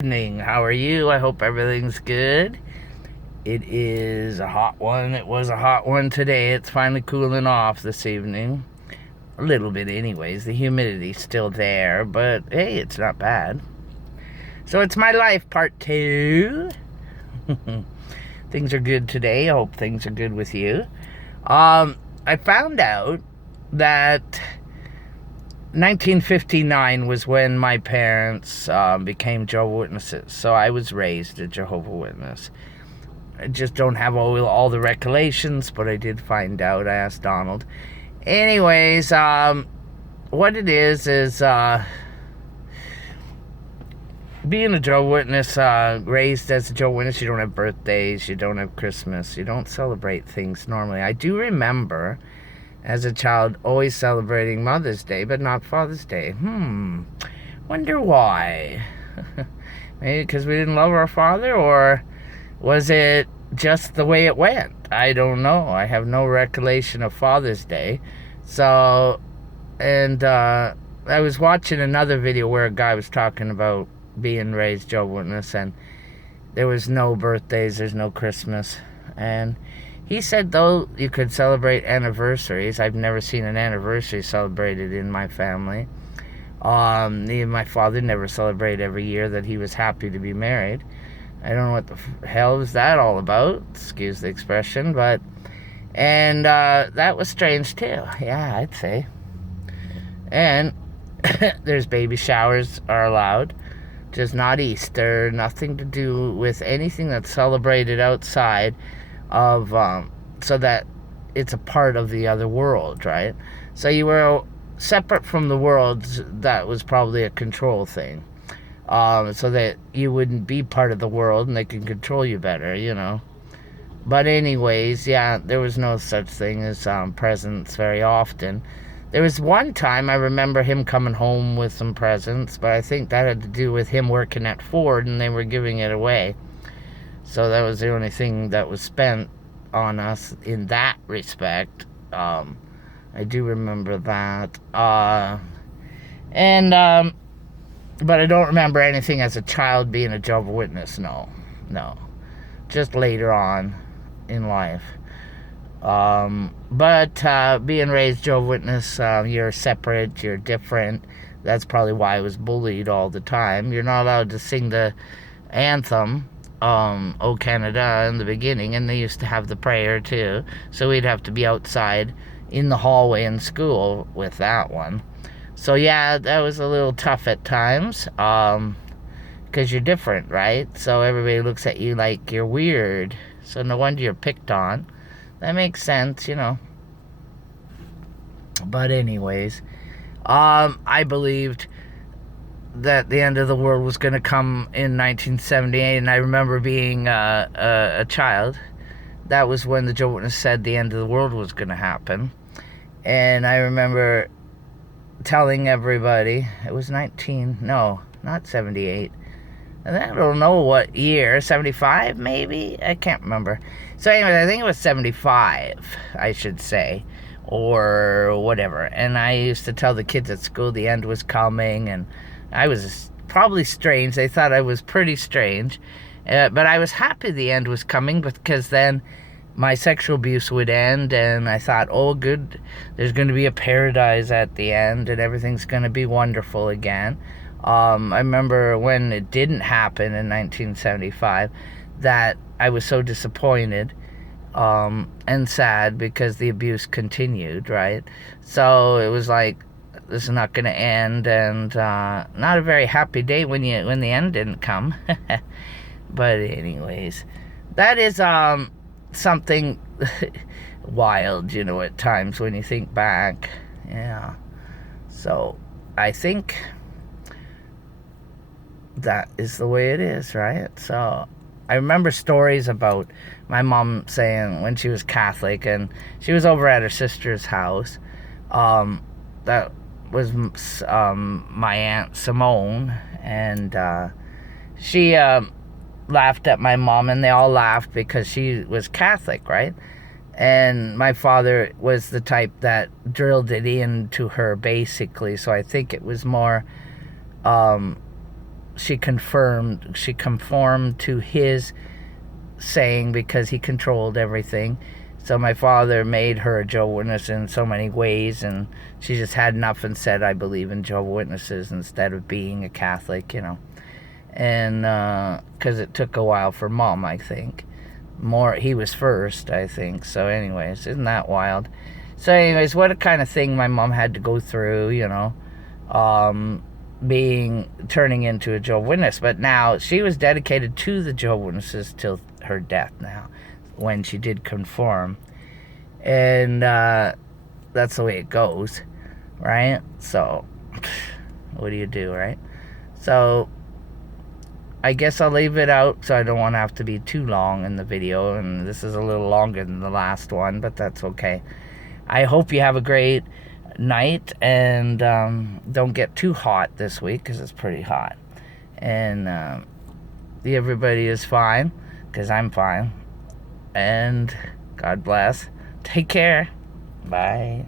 Evening. How are you? I hope everything's good. It is a hot one. It was a hot one today. It's finally cooling off this evening. A little bit anyways. The humidity's still there, but hey, it's not bad. So it's my life part 2. Things are good today. I hope things are good with you. I found out that 1959 was when my parents became Jehovah's Witnesses. So I was raised a Jehovah's Witness. I just don't have all the recollections, but I did find out. I asked Donald. Anyways, what it is being a Jehovah's Witness, raised as a Jehovah's Witness, you don't have birthdays, you don't have Christmas, you don't celebrate things normally. I do remember as a child always celebrating Mother's Day, but not Father's Day. Wonder why? Maybe because we didn't love our father, or was it just the way it went? I don't know. I have no recollection of Father's Day. So, and I was watching another video where a guy was talking about being raised Jehovah's Witness, and there was no birthdays, there's no Christmas, and he said, though, you could celebrate anniversaries. I've never seen an anniversary celebrated in my family. Even my father never celebrated every year that he was happy to be married. I don't know what the hell is that all about, excuse the expression, but, and that was strange too, yeah, I'd say. And there's baby showers are allowed, just not Easter, nothing to do with anything that's celebrated outside of, so that it's a part of the other world, right? So you were separate from the world. That was probably a control thing, so that you wouldn't be part of the world and they can control you better, you know. But anyways, yeah, there was no such thing as presents very often. There was one time I remember him coming home with some presents, but I think that had to do with him working at Ford and they were giving it away. So that was the only thing that was spent on us in that respect. I do remember that. But I don't remember anything as a child being a Jehovah's Witness. No. Just later on in life. But being raised Jehovah's Witness, you're separate, you're different. That's probably why I was bullied all the time. You're not allowed to sing the anthem, O Canada, in the beginning, and they used to have the prayer too, so we'd have to be outside in the hallway in school with that one. So yeah, that was a little tough at times, because you're different, right? So everybody looks at you like you're weird, so no wonder you're picked on. That makes sense, you know. But anyways, I believed that the end of the world was going to come in 1978, and I remember being a child. That was when the Jehovah's Witness said the end of the world was going to happen. And I remember telling everybody, it was not 78. And I don't know what year, 75 maybe? I can't remember. So anyway, I think it was 75, I should say, or whatever. And I used to tell the kids at school the end was coming, and I was probably strange. They thought I was pretty strange. But I was happy the end was coming, because then my sexual abuse would end, and I thought, oh, good, there's going to be a paradise at the end, and everything's going to be wonderful again. I remember when it didn't happen in 1975, that I was so disappointed and sad, because the abuse continued, right? So it was like, this is not going to end, and not a very happy day when the end didn't come. But anyways, that is something wild, you know, at times when you think back. Yeah. So I think that is the way it is, right? So I remember stories about my mom saying when she was Catholic and she was over at her sister's house, that was my Aunt Simone, and she laughed at my mom, and they all laughed because she was Catholic, right? And my father was the type that drilled it into her, basically. So I think it was more she conformed to his saying because he controlled everything. So my father made her a Jehovah's Witness in so many ways, and she just had enough and said, I believe in Jehovah's Witnesses instead of being a Catholic, And because it took a while for Mom, I think. He was first, I think. So anyways, isn't that wild? So anyways, what a kind of thing my mom had to go through, turning into a Jehovah's Witness. But now she was dedicated to the Jehovah's Witnesses till her death now, when she did conform. And that's the way it goes, right? So what do you do, right? So I guess I'll leave it out so I don't want to have to be too long in the video, and this is a little longer than the last one, but that's okay. I hope you have a great night, and don't get too hot this week because it's pretty hot, and everybody is fine because I'm fine, and God bless. Take care. Bye.